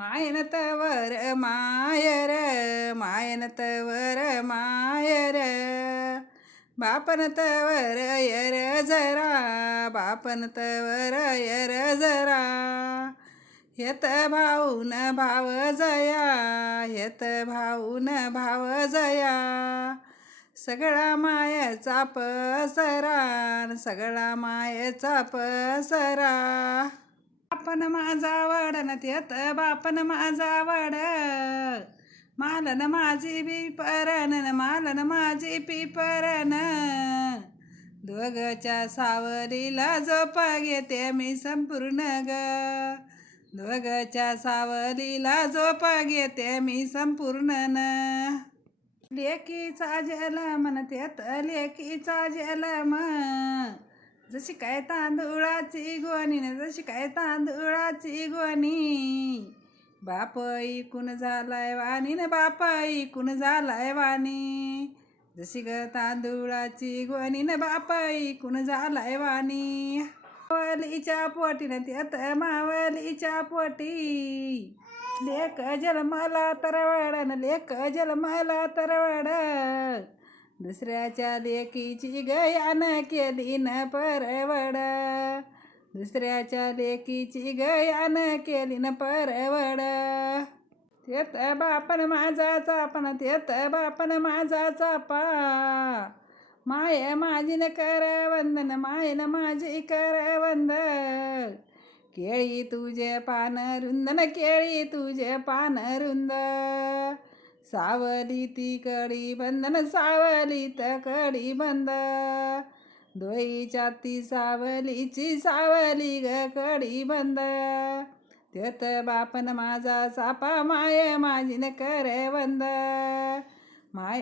मायन तवर मायर मायन तवर मायर बापन तवर यर जरा बापन तवर यर जरा हेत भाऊन भाव जया हेत भाऊन भाव जया सगळा मायेचा पसरा सगळा मायेचा पसरा बापन माझा वडन तेत बापन माझा वड मालन माझी पिपरन मालन माझी पिपरन दोघच्या सावलीला झोपा घेते मी संपूर्ण ग दोघच्या सावलीला झोपा घेते मी संपूर्ण लेकीचा जलम तेत लेकीचा जलम जशी काय तांदुळाची गोणी जशी काय तांदुळाची गोणी बाप इकून झालाय वाणी न बाप इकून झालाय वाणी जशी ग तांदुळाची गोणी न बाप इकून झालाय वाणी मावलीच्या पोटी न त्यात मावलीच्या पोटी लेक जन्माला तरवड लेक जन्माला तरवड दुसऱ्याच्या लेकीची गयान केली न परवड दुसऱ्याच्या लेकीची गयान केली न परवड तेत बापन माझा चापन तेत बापन माझा चापा माय माझी न कर वंदन माय न माझी कर वंद केळी तुझे पान रुंदन केळी तुझे पान रुंद सावली ती कडी बंधन सावली त कडी बंद दोईच्या ती सावलीची सावली ग कडी बंद तेत बापन माझा चापा माय माझी न करे बंद माय